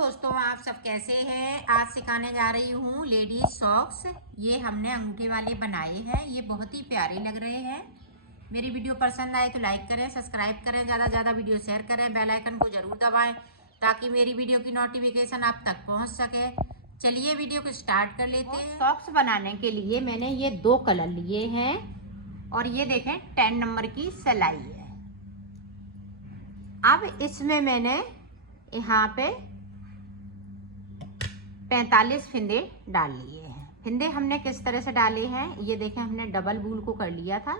दोस्तों, आप सब कैसे हैं। आज सिखाने जा रही हूँ लेडीज सॉक्स। ये हमने अंगूठे वाले बनाए हैं। ये बहुत ही प्यारे लग रहे हैं। मेरी वीडियो पसंद आए तो लाइक करें, सब्सक्राइब करें, ज़्यादा से ज़्यादा वीडियो शेयर करें, बेल आइकन को ज़रूर दबाएं ताकि मेरी वीडियो की नोटिफिकेशन आप तक पहुँच सके। चलिए वीडियो को स्टार्ट कर लेते हैं। सॉक्स बनाने के लिए मैंने ये 2 कलर लिए हैं और ये देखें 10 नंबर की सिलाई है। अब इसमें मैंने यहाँ पे 45 फिंदे डाल लिए हैं। फिंदे हमने किस तरह से डाले हैं ये देखें। हमने डबल वूल को कर लिया था।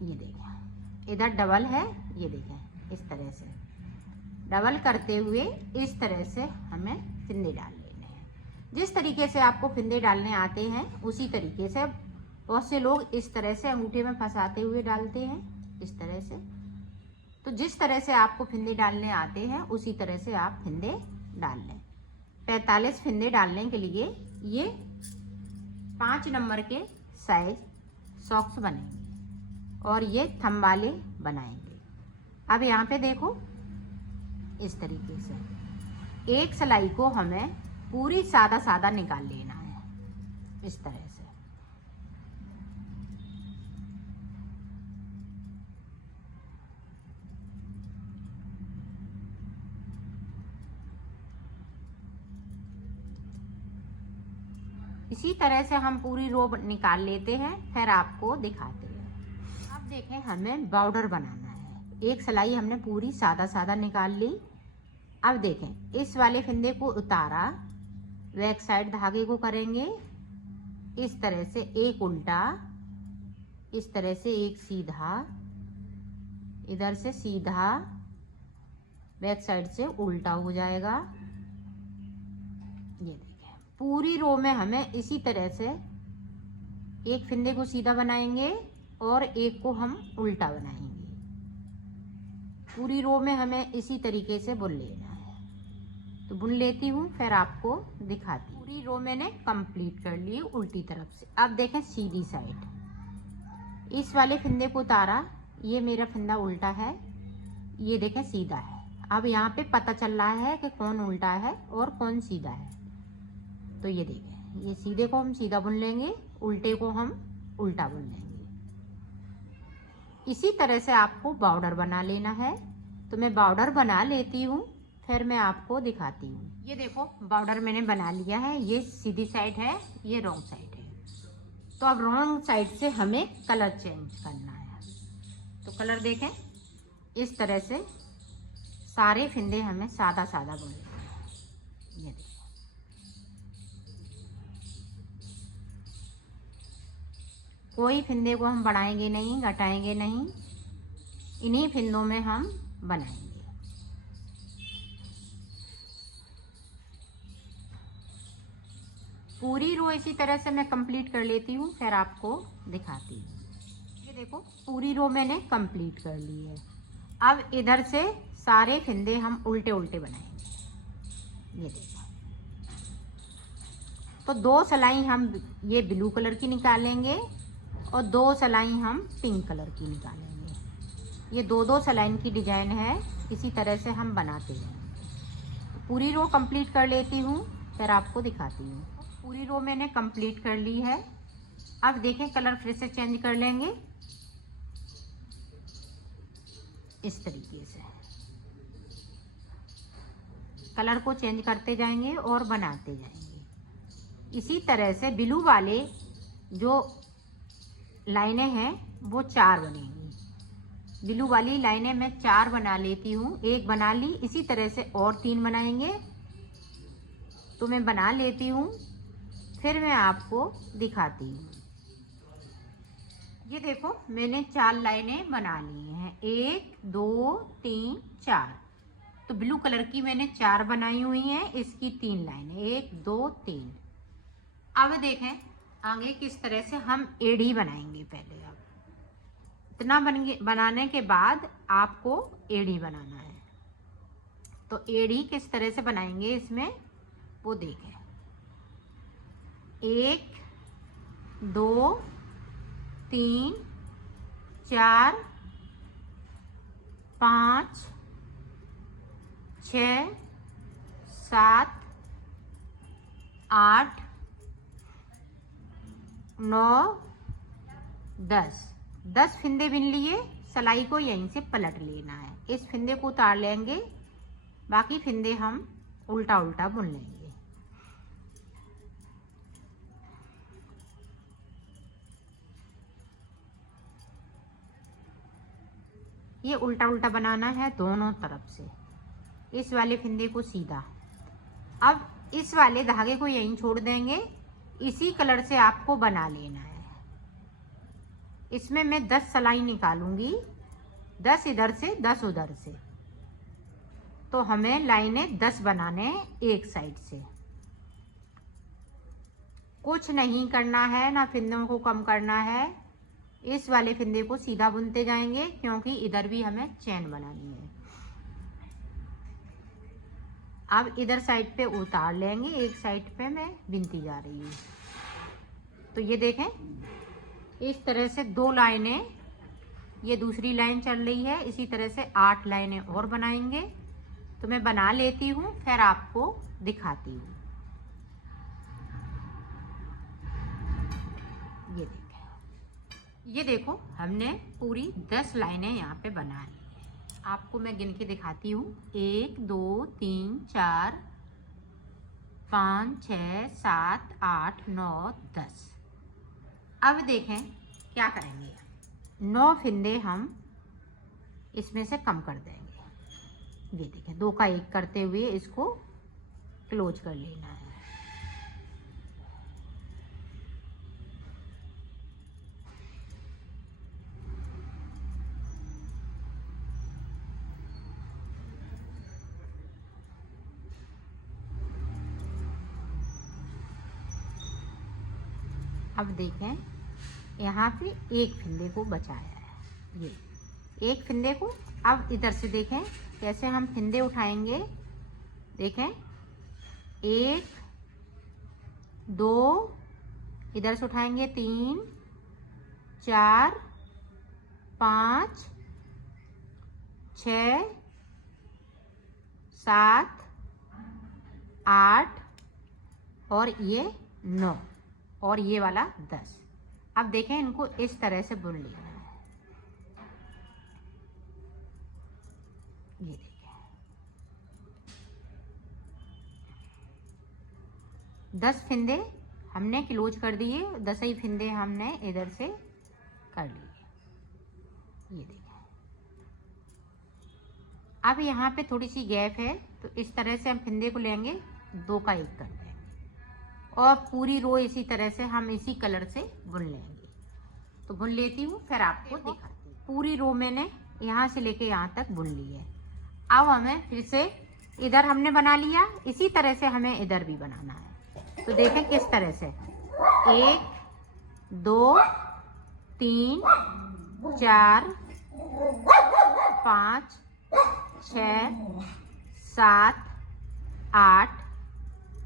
ये देखें, इधर डबल है, ये देखें इस तरह से डबल करते हुए इस तरह से हमें फिंदे डाल लेने हैं। जिस तरीके से आपको फिंदे डालने आते हैं उसी तरीके से। बहुत से लोग इस तरह से अंगूठे में फंसाते हुए डालते हैं, इस तरह से। तो जिस तरह से आपको फिंदे डालने आते हैं उसी तरह से आप फिंदे डाल लें। 45 फिंदे डालने के लिए ये 5 नंबर के साइज सॉक्स बनेंगे और ये थंब वाले बनाएंगे। अब यहाँ पे देखो, इस तरीके से एक सिलाई को हमें पूरी सादा सादा निकाल लेना है, इस तरह से। इसी तरह से हम पूरी रो निकाल लेते हैं, फिर आपको दिखाते हैं। अब देखें, हमें बॉर्डर बनाना है। एक सिलाई हमने पूरी सादा सादा निकाल ली। अब देखें, इस वाले फिंदे को उतारा, बैक साइड धागे को करेंगे इस तरह से, एक उल्टा, इस तरह से एक सीधा, इधर से सीधा, बैक साइड से उल्टा हो जाएगा। ये पूरी रो में हमें इसी तरह से एक फिंदे को सीधा बनाएंगे और एक को हम उल्टा बनाएंगे। पूरी रो में हमें इसी तरीके से बुन लेना है। तो बुन लेती हूँ, फिर आपको दिखाती हूँ। पूरी रो मैंने कंप्लीट कर ली उल्टी तरफ से। अब देखें सीधी साइड, इस वाले फिंदे को उतारा, ये मेरा फिंदा उल्टा है, ये देखें सीधा है। अब यहाँ पे पता चल रहा है कि कौन उल्टा है और कौन सीधा है। तो ये देखें, ये सीधे को हम सीधा बुन लेंगे, उल्टे को हम उल्टा बुन लेंगे। इसी तरह से आपको बॉर्डर बना लेना है। तो मैं बॉर्डर बना लेती हूँ, फिर मैं आपको दिखाती हूँ। ये देखो, बॉर्डर मैंने बना लिया है। ये सीधी साइड है, ये रॉन्ग साइड है। तो अब रॉन्ग साइड से हमें कलर चेंज करना है। तो कलर देखें, इस तरह से सारे फिंदे हमें सादा सादा बुन लेना है। ये देखो, कोई फिंदे को हम बढ़ाएंगे नहीं, घटाएंगे नहीं, इन्हीं फिंदों में हम बनाएंगे। पूरी रो इसी तरह से मैं कंप्लीट कर लेती हूँ, फिर आपको दिखाती हूँ। ये देखो, पूरी रो मैंने कंप्लीट कर ली है। अब इधर से सारे फिंदे हम उल्टे उल्टे बनाएंगे। ये देखो, तो 2 सिलाई हम ये ब्लू कलर की निकालेंगे और 2 सिलाई हम पिंक कलर की निकालेंगे। ये 2-2 सिलाई की डिजाइन है, इसी तरह से हम बनाते हैं। पूरी रो कंप्लीट कर लेती हूँ, फिर आपको दिखाती हूँ। पूरी रो मैंने कंप्लीट कर ली है। अब देखें, कलर फिर से चेंज कर लेंगे इस तरीके से। कलर को चेंज करते जाएंगे और बनाते जाएंगे। इसी तरह से ब्लू वाले जो लाइनें हैं वो 4 बनेंगी। ब्लू वाली लाइनें मैं 4 बना लेती हूँ। एक बना ली, इसी तरह से और 3 बनाएंगे। तो मैं बना लेती हूँ, फिर मैं आपको दिखाती हूँ। ये देखो, मैंने 4 लाइनें बना ली हैं, 1 2 3 4। तो ब्लू कलर की मैंने 4 बनाई हुई हैं, इसकी 3 लाइनें, 1 2 3। अब देखें आगे किस तरह से हम एड़ी बनाएंगे। पहले अब इतना बनाने के बाद आपको एड़ी बनाना है। तो एड़ी किस तरह से बनाएंगे इसमें, वो देखें। 1 2 3 4 5 6 7 8 9 10 फंदे बिन लिए। सिलाई को यहीं से पलट लेना है, इस फंदे को उतार लेंगे, बाकी फंदे हम उल्टा उल्टा बुन लेंगे। ये उल्टा उल्टा बनाना है दोनों तरफ से। इस वाले फंदे को सीधा, अब इस वाले धागे को यहीं छोड़ देंगे, इसी कलर से आपको बना लेना है। इसमें मैं 10 सिलाई निकालूंगी, 10 इधर से 10 उधर से, तो हमें लाइनें 10 बनाने हैं एक साइड से। कुछ नहीं करना है, ना फंदों को कम करना है। इस वाले फंदे को सीधा बुनते जाएंगे क्योंकि इधर भी हमें चैन बनानी है। अब इधर साइड पे उतार लेंगे, एक साइड पे मैं बिनती जा रही हूँ। तो ये देखें, इस तरह से 2 लाइनें, ये दूसरी लाइन चल रही है, इसी तरह से 8 लाइनें और बनाएंगे। तो मैं बना लेती हूँ, फिर आपको दिखाती हूँ। ये देखो हमने पूरी 10 लाइनें यहाँ पे बना ली है। आपको मैं गिन के दिखाती हूँ। 1 2 3 4 5 6 7 8 9 10। अब देखें क्या करेंगे, 9 फंदे हम इसमें से कम कर देंगे। ये देखें, 2 का 1 करते हुए इसको क्लोज कर लेना है। अब देखें, यहाँ पे 1 फंदे को बचाया है, ये 1 फंदे को। अब इधर से देखें कैसे हम फंदे उठाएंगे। देखें, 1 2 इधर से उठाएंगे, 3 4 5 6 7 8 और ये 9 और ये वाला 10। अब देखें, इनको इस तरह से बुन लेना है। ये देखें, 10 फंदे हमने क्लोज कर दिए, 10 ही फंदे हमने इधर से कर लिए। ये देखें, अब यहाँ पे थोड़ी सी गैप है, तो इस तरह से हम फंदे को लेंगे, 2 का 1 कर देंगे और पूरी रो इसी तरह से हम इसी कलर से बुन लेंगे। तो बुन लेती हूँ, फिर आपको दिखाती हूँ। पूरी रो मैंने यहाँ से लेके यहाँ तक बुन ली है। अब हमें फिर से इधर हमने बना लिया, इसी तरह से हमें इधर भी बनाना है। तो देखें किस तरह से, 1 2 3 4 5 6 7 8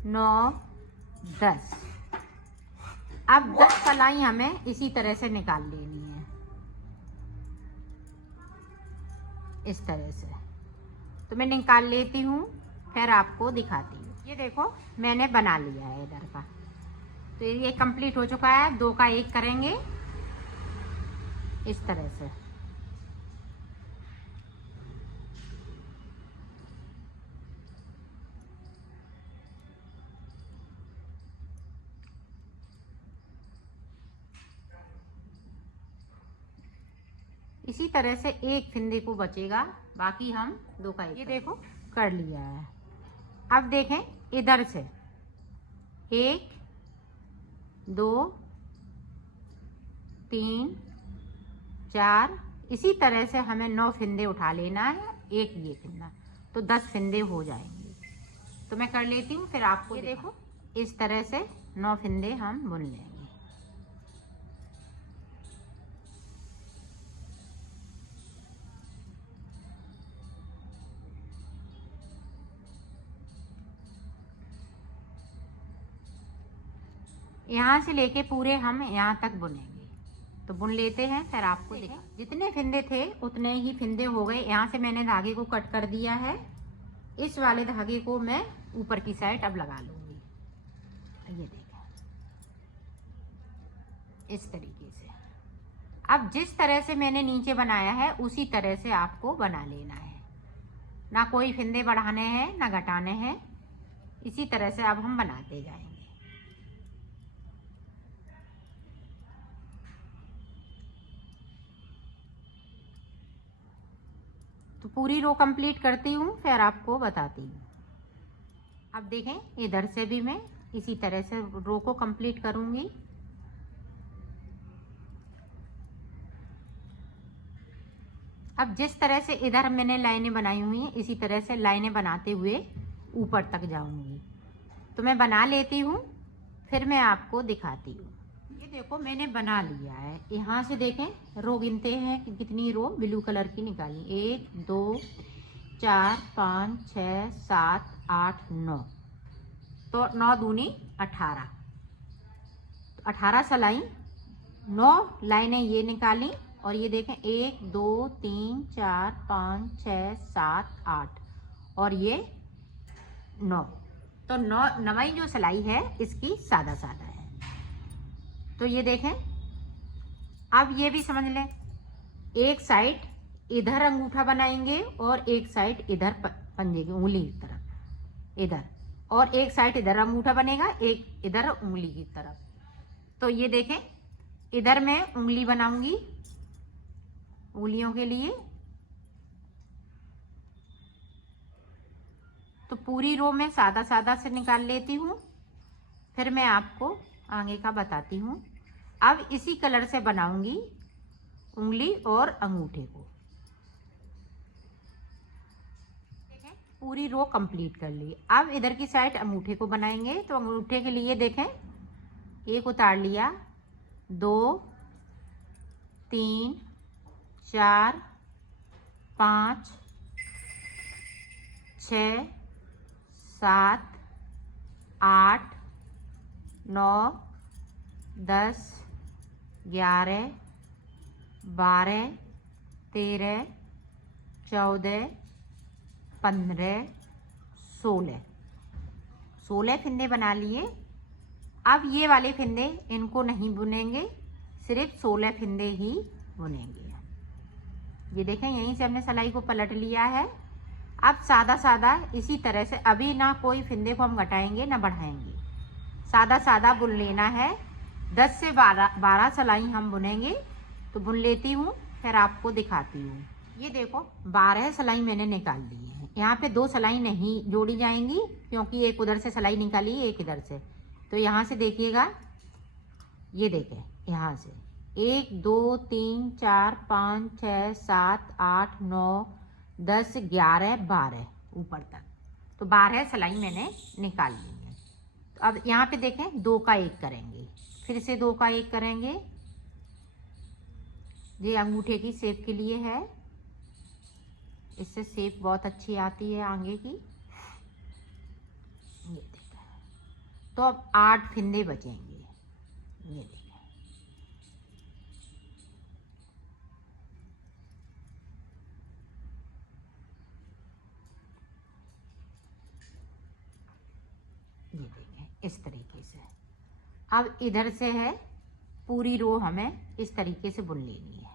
9 10। अब 10 सिलाई हमें इसी तरह से निकाल लेनी है, इस तरह से। तो मैं निकाल लेती हूँ, फिर आपको दिखाती हूँ। ये देखो मैंने बना लिया है इधर का, तो ये कंप्लीट हो चुका है। 2 का 1 करेंगे इस तरह से। इसी तरह से 1 फंदे को बचेगा, बाकी हम 2 का 1। ये देखो कर लिया है। अब देखें इधर से 1 2 3 4, इसी तरह से हमें 9 फंदे उठा लेना है, एक ये फंदा, तो 10 फंदे हो जाएंगे। तो मैं कर लेती हूँ, फिर आपको ये देखो इस तरह से 9 फंदे हम बुन लेंगे। यहाँ से लेके पूरे हम यहाँ तक बुनेंगे। तो बुन लेते हैं, फिर आपको दिखा। जितने फंदे थे उतने ही फंदे हो गए। यहाँ से मैंने धागे को कट कर दिया है, इस वाले धागे को मैं ऊपर की साइड अब लगा लूंगी। ये देखें इस तरीके से। अब जिस तरह से मैंने नीचे बनाया है उसी तरह से आपको बना लेना है, ना कोई फिंदे बढ़ाने हैं ना घटाने हैं, इसी तरह से अब हम बनाते जाएंगे। तो पूरी रो कंप्लीट करती हूँ फिर आपको बताती हूँ। अब देखें इधर से भी मैं इसी तरह से रो को कंप्लीट करूँगी। अब जिस तरह से इधर मैंने लाइनें बनाई हुई हैं इसी तरह से लाइनें बनाते हुए ऊपर तक जाऊंगी। तो मैं बना लेती हूँ फिर मैं आपको दिखाती हूँ। ये देखो मैंने बना लिया है। यहाँ से देखें रो गिनते हैं कि कितनी रो ब्लू कलर की निकाली। 1 2 4 5 6 7 8 9। तो 9 दूनी 18। तो 18 सिलाई 9 लाइनें ये निकाली और ये देखें 1 2 3 4 5 6 7 8 और ये 9। तो 9वीं जो सिलाई है इसकी सादा सादा है। तो ये देखें अब ये भी समझ लें, एक साइड इधर अंगूठा बनाएंगे और एक साइड इधर पंजे की उंगली की तरफ इधर, और एक साइड इधर अंगूठा बनेगा एक इधर उंगली की तरफ। तो ये देखें इधर मैं उंगली बनाऊंगी उंगलियों के लिए। तो पूरी रो में सादा सादा से निकाल लेती हूँ फिर मैं आपको आगे का बताती हूँ। अब इसी कलर से बनाऊंगी उंगली और अंगूठे को। देखें पूरी रो कंप्लीट कर ली। अब इधर की साइड अंगूठे को बनाएंगे। तो अंगूठे के लिए देखें एक उतार लिया, 2 3 4 5 6 7 8 9 10 11 12 13 14 15 16 फिंदे बना लिए। अब ये वाले फिंदे इनको नहीं बुनेंगे, सिर्फ 16 फिंदे ही बुनेंगे। ये देखें यहीं से हमने सिलाई को पलट लिया है। अब सादा सादा इसी तरह से, अभी ना कोई फिंदे को हम घटाएंगे ना बढ़ाएंगे, सादा सादा बुन लेना है। 10 से 12 सिलाई हम बुनेंगे। तो बुन लेती हूँ फिर आपको दिखाती हूँ। ये देखो 12 सिलाई मैंने निकाल ली है। यहाँ पे 2 सिलाई नहीं जोड़ी जाएंगी क्योंकि एक उधर से सिलाई निकाली एक इधर से। तो यहाँ से देखिएगा, ये देखें यहाँ से 1 2 3 4 5 6 7 8 9 10 11 12 ऊपर तक। तो 12 सिलाई मैंने निकाल ली है। तो अब यहाँ पे देखें 2 का 1 करेंगे, फिर से 2 का 1 करेंगे। ये अंगूठे की शेप के लिए है, इससे शेप बहुत अच्छी आती है आगे की। ये देखें तो अब 8 फिंदे बचेंगे। ये देखें इस तरीके से। अब इधर से है पूरी रो हमें इस तरीके से बुन लेनी है।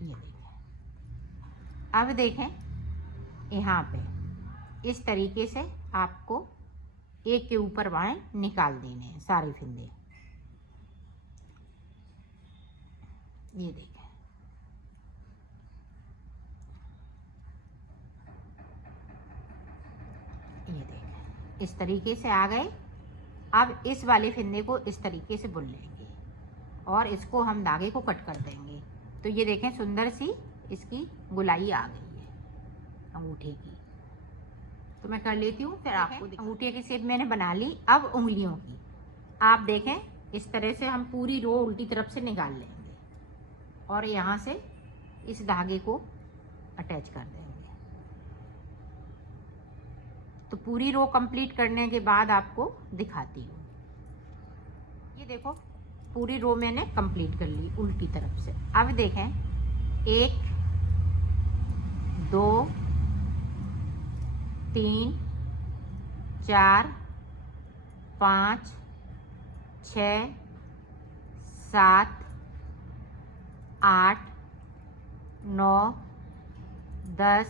ये देखें, अब देखें यहाँ पे इस तरीके से आपको एक के ऊपर बाएं निकाल देने हैं सारे फिंदे। ये देखें ये देखें इस तरीके से आ गए। अब इस वाले फिंदे को इस तरीके से बुन लेंगे और इसको हम धागे को कट कर देंगे। तो ये देखें सुंदर सी इसकी गुलाई आ गई है अंगूठे की। तो मैं कर लेती हूँ फिर आपको। अंगूठे की शेप मैंने बना ली। अब उंगलियों की आप देखें इस तरह से हम पूरी रो उल्टी तरफ से निकाल लेंगे और यहाँ से इस धागे को अटैच कर देंगे। तो पूरी रो कंप्लीट करने के बाद आपको दिखाती हूँ। देखो पूरी रो मैंने कंप्लीट कर ली उल्टी तरफ से। अब देखें 1 2 3 4 5 6 7 8 9 10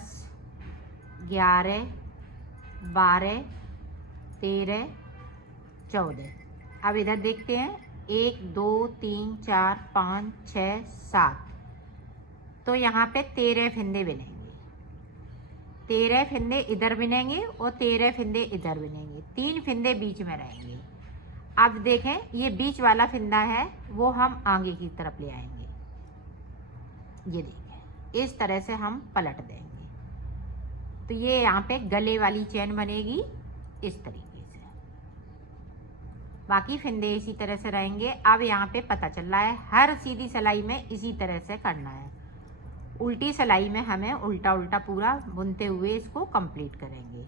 11 12 13 14। अब इधर देखते हैं 1 2 3 4 5 6 7, तो यहाँ पे 13 फंदे बिनेंगे। 13 फंदे इधर बिनेंगे और 13 फंदे इधर बिनेंगे, 3 फंदे बीच में रहेंगे। अब देखें ये बीच वाला फंदा है वो हम आगे की तरफ ले आएंगे। ये देखें इस तरह से हम पलट देंगे तो ये यहाँ पे गले वाली चेन बनेगी इस तरीके से। बाकी फंदे इसी तरह से रहेंगे। अब यहाँ पे पता चल रहा है हर सीधी सिलाई में इसी तरह से करना है। उल्टी सिलाई में हमें उल्टा उल्टा पूरा बुनते हुए इसको कंप्लीट करेंगे।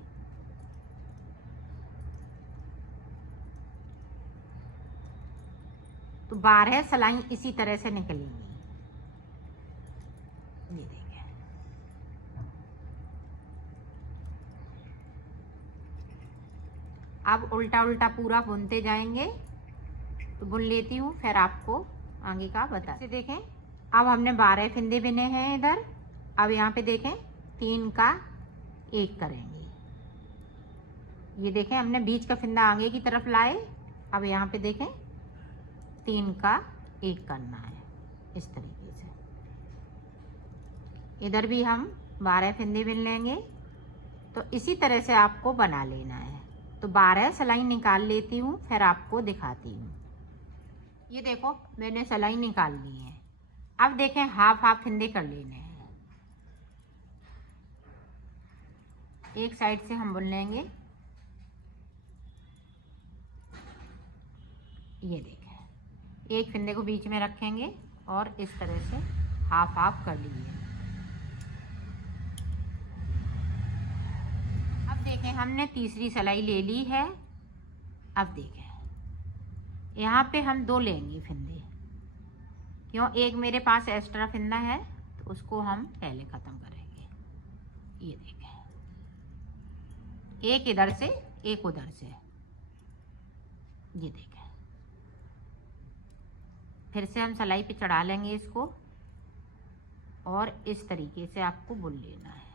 तो 12 सिलाई इसी तरह से निकलेंगी। ये देखिए अब उल्टा उल्टा पूरा बुनते जाएंगे। तो बुन लेती हूँ फिर आपको आगे का बता देखें। अब हमने 12 फंदे बिने हैं इधर। अब यहाँ पे देखें 3 का 1 करेंगे। ये देखें हमने बीच का फंदा आगे की तरफ लाए। अब यहाँ पे देखें 3 का 1 करना है इस तरीके से। इधर भी हम 12 फंदे बिन लेंगे। तो इसी तरह से आपको बना लेना है। तो 12 सिलाई निकाल लेती हूँ फिर आपको दिखाती हूँ। ये देखो मैंने सिलाई निकाल ली है। अब देखें हाफ हाफ फंदे कर लेने हैं। एक साइड से हम बुन लेंगे। ये देखें एक फंदे को बीच में रखेंगे और इस तरह से हाफ हाफ कर लीजिए। अब देखें हमने तीसरी सिलाई ले ली है। अब देखें यहाँ पे हम 2 लेंगे फंदे, क्यों एक मेरे पास एक्स्ट्रा फंदा है तो उसको हम पहले ख़त्म करेंगे। ये देखें एक इधर से एक उधर से। ये देखें फिर से हम सिलाई पे चढ़ा लेंगे इसको और इस तरीके से आपको बुन लेना है।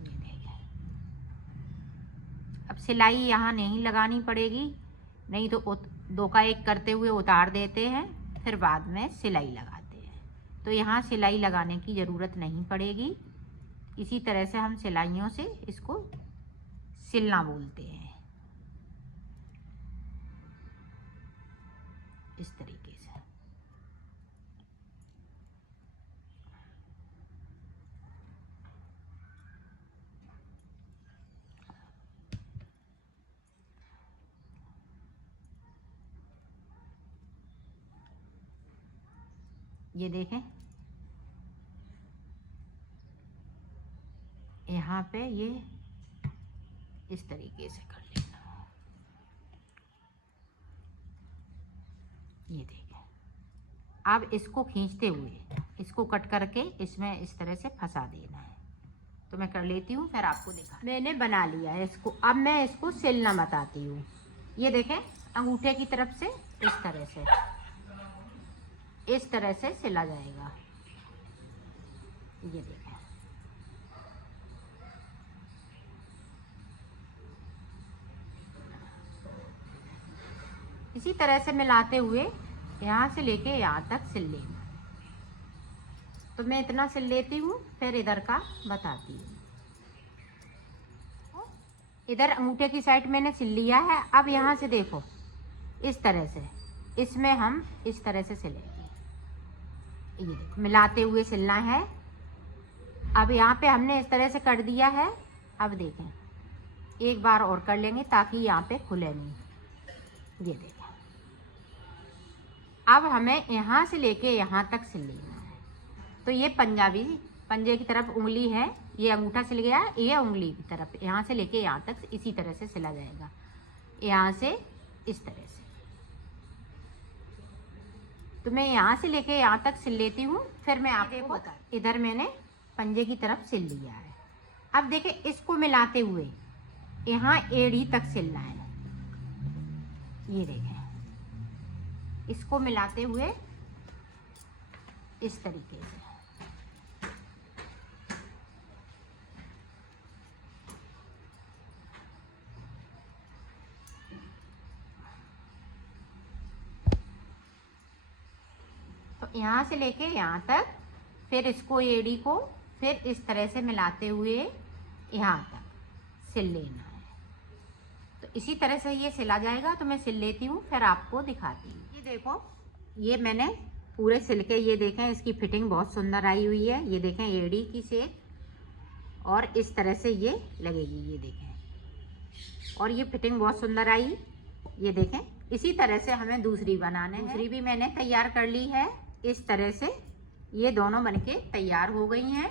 ये देखें अब सिलाई यहाँ नहीं लगानी पड़ेगी, नहीं तो 2 का 1 करते हुए उतार देते हैं फिर बाद में सिलाई लगाते हैं। तो यहाँ सिलाई लगाने की ज़रूरत नहीं पड़ेगी। इसी तरह से हम सिलाइयों से इसको सिलना बोलते हैं इस तरीके से। ये देखें यहाँ पे ये इस तरीके से कर लेना। ये देखें अब इसको खींचते हुए इसको कट करके इसमें इस तरह से फंसा देना है। तो मैं कर लेती हूँ फिर आपको दिखा। मैंने बना लिया है इसको। अब मैं इसको सिलना बताती हूँ। ये देखें अंगूठे की तरफ से इस तरह से सिला जाएगा। ये देखें इसी तरह से मिलाते हुए यहाँ से लेके यहाँ तक सिल लेना। तो मैं इतना सिल लेती हूँ फिर इधर का बताती हूँ। इधर अंगूठे की साइड मैंने सिल लिया है। अब यहाँ से देखो इस तरह से इसमें हम इस तरह से सिलेंगे। ये देखो मिलाते हुए सिलना है। अब यहाँ पे हमने इस तरह से कर दिया है। अब देखें एक बार और कर लेंगे ताकि यहाँ पे खुले नहीं। ये देखें अब हमें यहाँ से लेके यहाँ तक सिल लेना है। तो ये पंजे की तरफ उंगली है, ये अंगूठा सिल गया, ये उंगली की तरफ यहाँ से लेके यहाँ तक इसी तरह से सिला जाएगा। यहाँ से इस तरह से। तो मैं यहाँ से लेके यहाँ तक सिल लेती हूँ, फिर मैं आपको बता। इधर मैंने पंजे की तरफ सिल लिया है। अब देखिए इसको मिलाते हुए यहाँ एड़ी तक सिलना है। ये देखें, इसको मिलाते हुए इस तरीके से। तो यहाँ से लेके यहाँ तक, फिर इसको एड़ी को फिर इस तरह से मिलाते हुए यहाँ तक सिल लेना है। तो इसी तरह से ये सिला जाएगा। तो मैं सिल लेती हूँ, फिर आपको दिखाती हूँ। ये देखो, ये मैंने पूरे सिल के, ये देखें इसकी फिटिंग बहुत सुंदर आई हुई है। ये देखें एड़ी की शेप, और इस तरह से ये लगेगी। ये देखें, और ये फिटिंग बहुत सुंदर आई। ये देखें, इसी तरह से हमें दूसरी बनाने हैं। दूसरी भी मैंने तैयार कर ली है। इस तरह से ये दोनों बनके तैयार हो गई हैं।